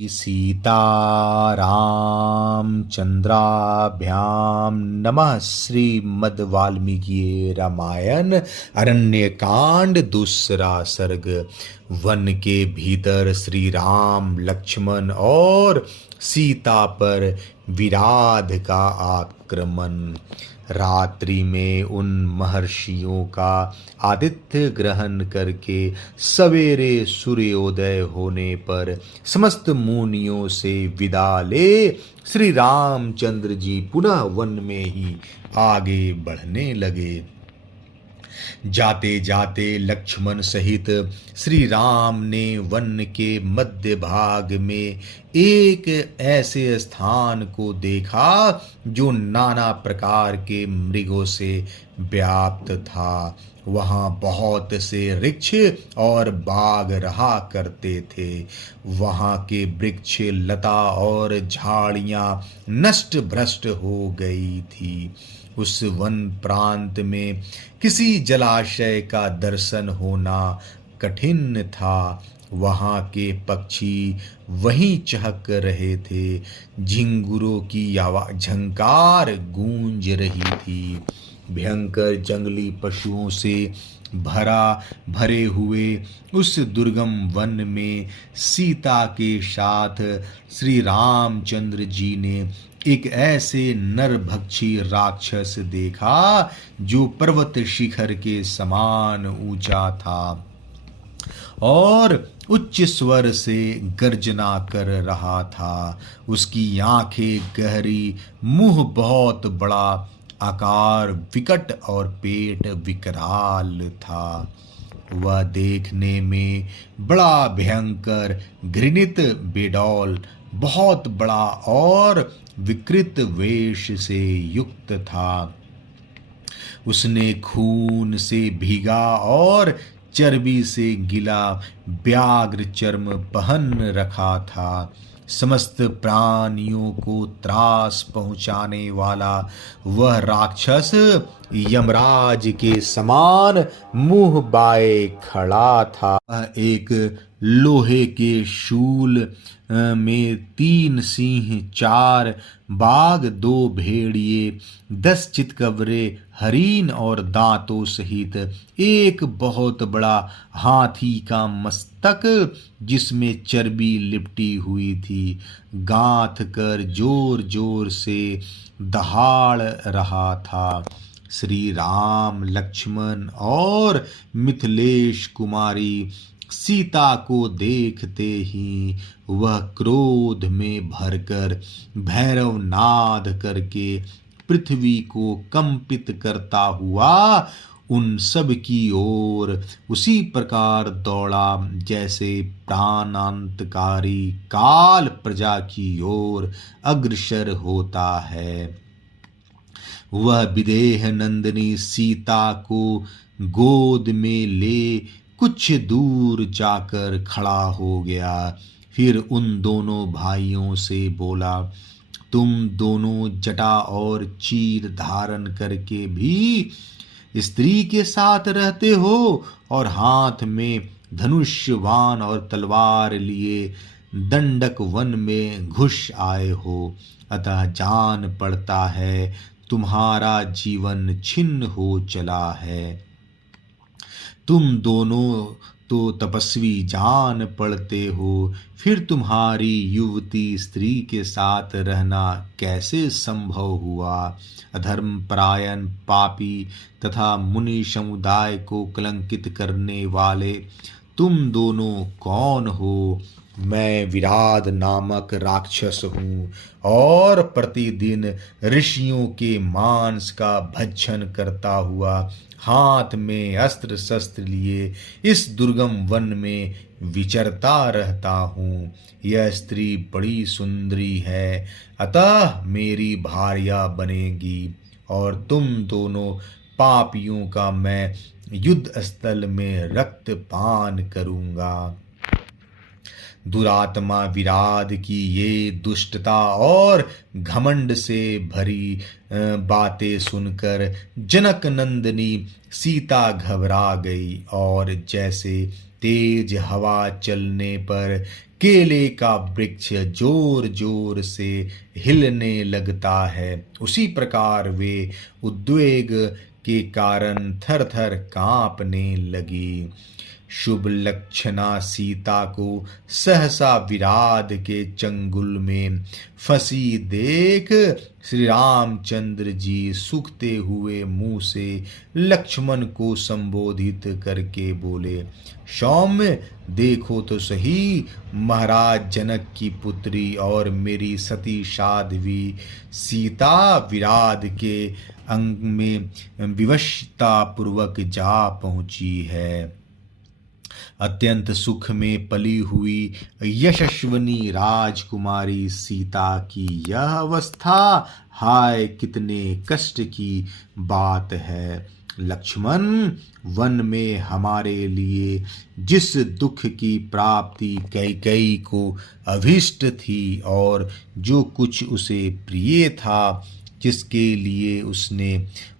सीतारामचन्द्राभ्यां नमः। श्रीमद् वाल्मीकि रामायण अरण्यकांड दूसरा सर्ग। वन के भीतर श्री राम लक्ष्मण और सीता पर विराध का आक्रमण। रात्रि में उन महर्षियों का आतिथ्य ग्रहण करके सवेरे सूर्योदय होने पर समस्त मुनियों से विदा ले श्री रामचंद्र जी पुनः वन में ही आगे बढ़ने लगे। जाते जाते लक्ष्मण सहित श्री राम ने वन के मध्य भाग में एक ऐसे स्थान को देखा जो नाना प्रकार के मृगों से व्याप्त था। वहाँ बहुत से वृक्ष और बाग रहा करते थे। वहाँ के वृक्ष लता और झाड़ियाँ नष्ट भ्रष्ट हो गई थी। उस वन प्रांत में किसी जलाशय का दर्शन होना कठिन था। वहाँ के पक्षी वहीं चहक रहे थे। झिंगुरों की झंकार गूंज रही थी। भयंकर जंगली पशुओं से भरे हुए उस दुर्गम वन में सीता के साथ श्री रामचंद्र जी ने एक ऐसे नरभक्षी राक्षस देखा जो पर्वत शिखर के समान ऊंचा था और उच्च स्वर से गर्जना कर रहा था। उसकी आंखें गहरी, मुंह बहुत बड़ा, आकार विकट और पेट विकराल था। वह देखने में बड़ा भयंकर, घृणित, बेडौल, बहुत बड़ा और विकृत वेश से युक्त था। उसने खून से भीगा और चर्बी से गिला व्याघ्र चर्म पहन रखा था। समस्त प्राणियों को त्रास पहुंचाने वाला वह राक्षस यमराज के समान मुंह बाए खड़ा था। एक लोहे के शूल में 3 सिंह, 4 बाघ, 2 भेड़िए, 10 चितकबरे, हरिन और दांतों सहित एक बहुत बड़ा हाथी का मस्तक जिसमें चर्बी लिपटी हुई थी, गांथ कर जोर जोर से दहाड़ रहा था। श्री राम, लक्ष्मण और मिथिलेश कुमारी सीता को देखते ही वह क्रोध में भरकर भैरव नाद करके पृथ्वी को कंपित करता हुआ उन सब की ओर उसी प्रकार दौड़ा जैसे प्राणांतकारी काल प्रजा की ओर अग्रसर होता है। वह विदेह नंदिनी सीता को गोद में ले कुछ दूर जाकर खड़ा हो गया। फिर उन दोनों भाइयों से बोला, तुम दोनों जटा और चीर धारण करके भी स्त्री के साथ रहते हो और हाथ में धनुष, बाण और तलवार लिए दंडक वन में घुस आए हो। अतः जान पड़ता है तुम्हारा जीवन छिन्न हो चला है। तुम दोनों तो तपस्वी जान पड़ते हो, फिर तुम्हारी युवती स्त्री के साथ रहना कैसे संभव हुआ? अधर्म परायण, पापी तथा मुनि समुदाय को कलंकित करने वाले तुम दोनों कौन हो? मैं विराध नामक राक्षस हूँ और प्रतिदिन ऋषियों के मांस का भक्षण करता हुआ हाथ में अस्त्र शस्त्र लिए इस दुर्गम वन में विचरता रहता हूँ। यह स्त्री बड़ी सुंदरी है, अतः मेरी भार्या बनेगी और तुम दोनों पापियों का मैं युद्ध स्थल में रक्तपान करूँगा। दुरात्मा विराध की ये दुष्टता और घमंड से भरी बातें सुनकर जनक नंदिनी सीता घबरा गई और जैसे तेज हवा चलने पर केले का वृक्ष जोर जोर से हिलने लगता है, उसी प्रकार वे उद्वेग के कारण थर थर कांपने लगी। शुभ लक्षणा सीता को सहसा विराध के चंगुल में फंसी देख श्री रामचंद्र जी सूखते हुए मुंह से लक्ष्मण को संबोधित करके बोले, सौम्य देखो तो सही, महाराज जनक की पुत्री और मेरी सती साध्वी सीता विराध के अंग में विवशता पूर्वक जा पहुंची है। अत्यंत सुख में पली हुई यशस्विनी राजकुमारी सीता की यह अवस्था, हाय कितने कष्ट की बात है। लक्ष्मण, वन में हमारे लिए जिस दुख की प्राप्ति कैकेयी को अभीष्ट थी और जो कुछ उसे प्रिय था, जिसके लिए उसने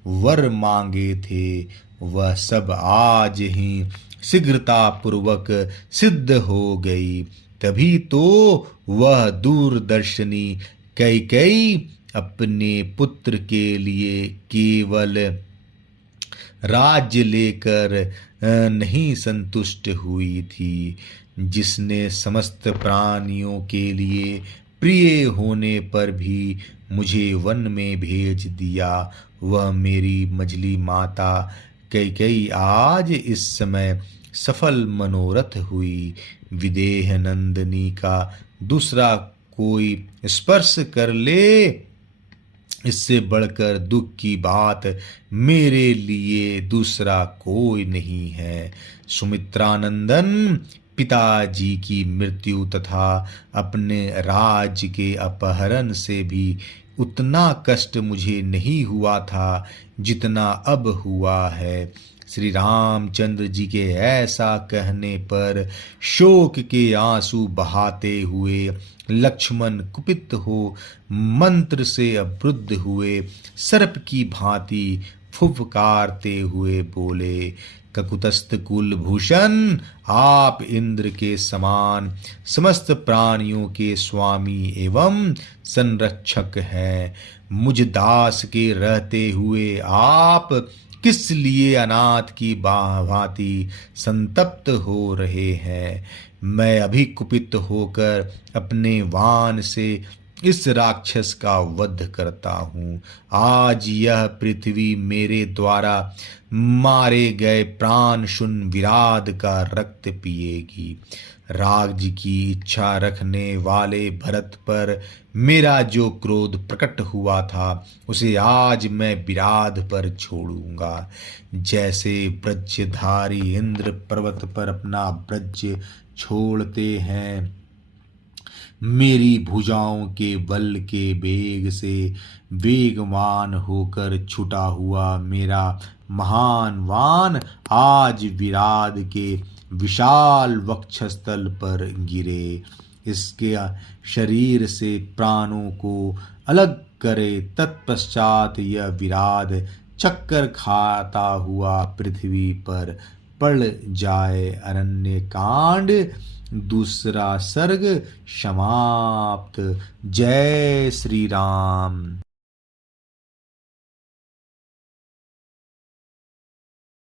वर मांगे थे, वह सब आज ही शीघ्रता पूर्वक सिद्ध हो गई। तभी तो वह दूरदर्शनी कैकेयी अपने पुत्र के लिए केवल राज्य लेकर नहीं संतुष्ट हुई थी, जिसने समस्त प्राणियों के लिए प्रिय होने पर भी मुझे वन में भेज दिया, वह मेरी मझली माता कैकेयी आज इस समय सफल मनोरथ हुई। विदेह नंदिनी का दूसरा कोई स्पर्श कर ले, इससे बढ़कर दुख की बात मेरे लिए दूसरा कोई नहीं है। सुमित्रानंदन, पिताजी की मृत्यु तथा अपने राज्य के अपहरण से भी उतना कष्ट मुझे नहीं हुआ था जितना अब हुआ है। श्री रामचंद्र जी के ऐसा कहने पर शोक के आंसू बहाते हुए लक्ष्मण कुपित हो मंत्र से अवरुद्ध हुए सर्प की भांति फुफकारते हुए बोले, ककुतस्थ कुलभूषण, आप इंद्र के समान समस्त प्राणियों के स्वामी एवं संरक्षक हैं। मुझ दास के रहते हुए आप किस लिए अनाथ की भांति संतप्त हो रहे हैं। मैं अभी कुपित होकर अपने वाण से इस राक्षस का वध करता हूँ। आज यह पृथ्वी मेरे द्वारा मारे गए प्राण शून विराध का रक्त पिएगी। राज्य की इच्छा रखने वाले भरत पर मेरा जो क्रोध प्रकट हुआ था, उसे आज मैं विराध पर छोड़ूंगा। जैसे ब्रजधारी इंद्र पर्वत पर अपना ब्रज छोड़ते हैं, मेरी भुजाओं के बल के वेग से वेगवान होकर छुटा हुआ मेरा महान वान आज विराध के विशाल वक्षस्थल पर गिरे, इसके शरीर से प्राणों को अलग करे। तत्पश्चात यह विराध चक्कर खाता हुआ पृथ्वी पर पड़ जाए। अरण्य कांड दूसरा सर्ग समाप्त। जय श्री राम।